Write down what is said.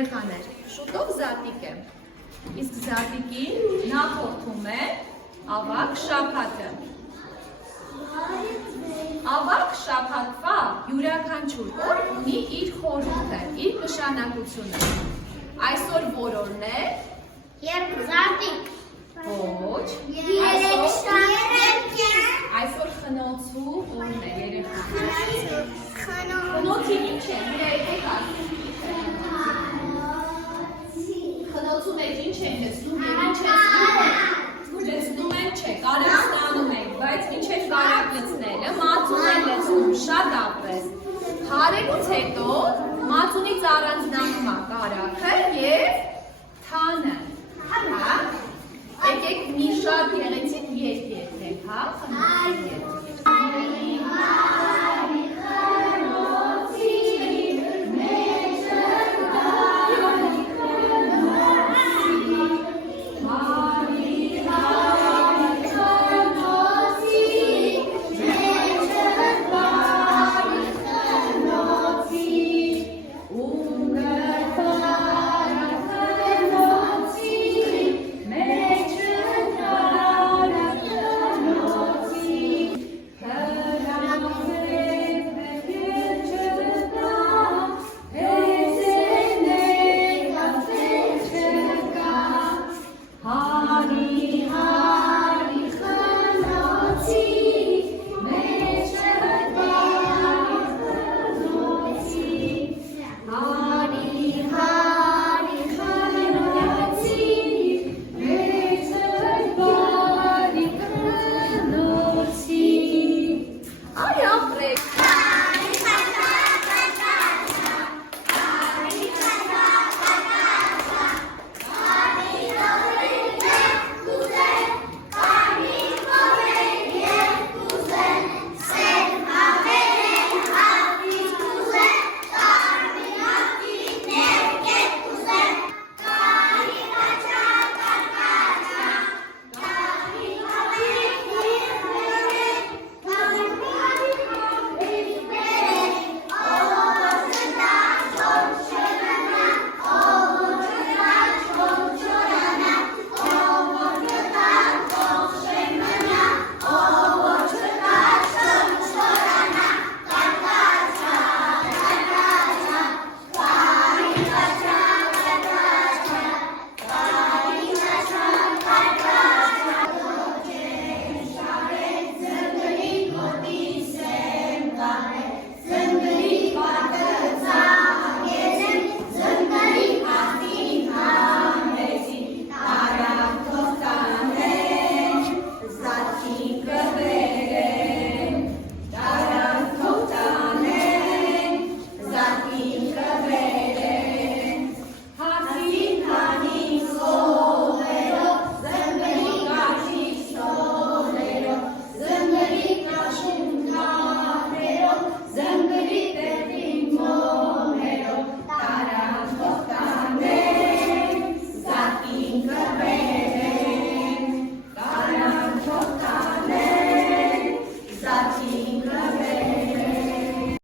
երեխաներ, շուտով զատիկ է, իսկ զատիկին նախորդում է ավագ շաբաթը։ Ավագ շաբաթվա յուրաքանչյուր օր ունի իր խորհուրդը, իր նշանակությունը։ Այսօր որ օրն է։ Երբ զատիկ։ Ոչ։ Այսօր խնոցու օրն է երեխաներ։ Խնոցին ինչ է, նրա եկեք ասում։